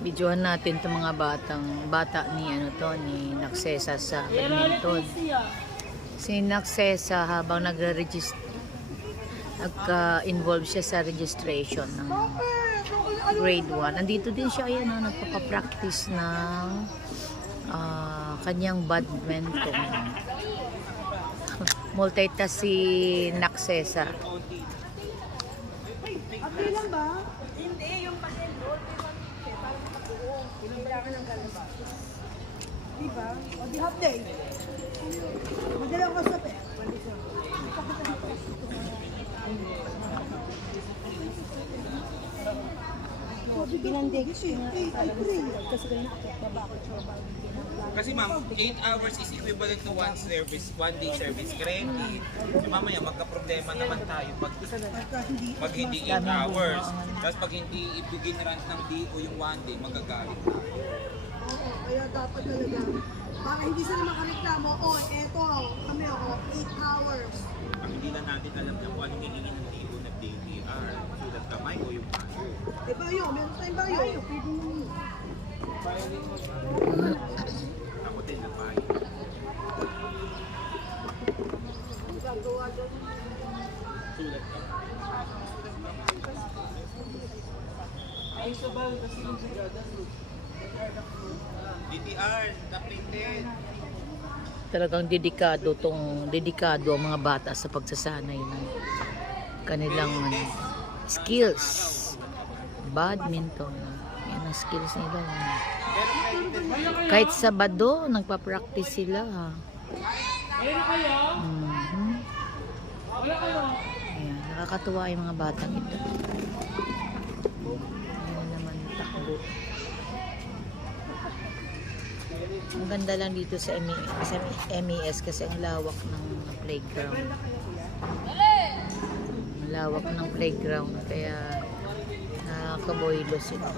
Videohan natin itong mga bata ni Naksesa sa badminton. Si Naksesa habang nagka-involve siya sa registration ng grade 1. Nandito din siya, ayan, nagpapapractice ng kanyang badminton. Multitask si Naksesa. Okay lang ba? Hindi, yung pasin doon. Parang makabuo. Kailangan ng galaba. Diba? O di half day. Madala ko sa pe. Binandig siya. Kasi ma'am, 8 hours is equivalent to one day service credit. So, mamaya magka-problema naman tayo pag hindi 8 hours. Tapos pag hindi ibigin rent ng DO yung 1 day, magagalit. Kaya dapat talaga. Para hindi sila makareklamo, eto, kami ako, 8 hours. Ang hindi lang natin alam na kung anong hihingin ng DO na DTR. Sulat kamay o yung bayo. Bayo, meron tayong bayo. Pwede mo. Ako din na bayo. Gagawa doon. Sulat kamay. Ay, sabal kasi yung sigada. DTR, na-printed. Talagang dedikado ang mga bata sa pagsasanay ng kanilang skills. Badminton. Yan ang skills nila. Kahit Sabado, nagpa-practice sila. Meron kayo? Wala kayo? Ayan, nakakatuwa yung mga batang ito. Ayan naman takbo. Ang ganda lang dito sa MES kasi ang lawak ng playground. Ang lawak ng playground kaya nakakaboylo sila.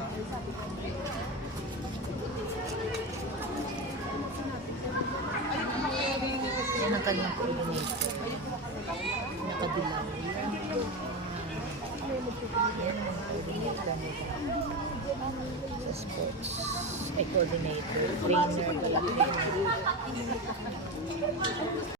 Yan ang kanyang coordinator. Nakadilaw. Yan ang coordinator sa sports. Ay, coordinator. Trainer pala.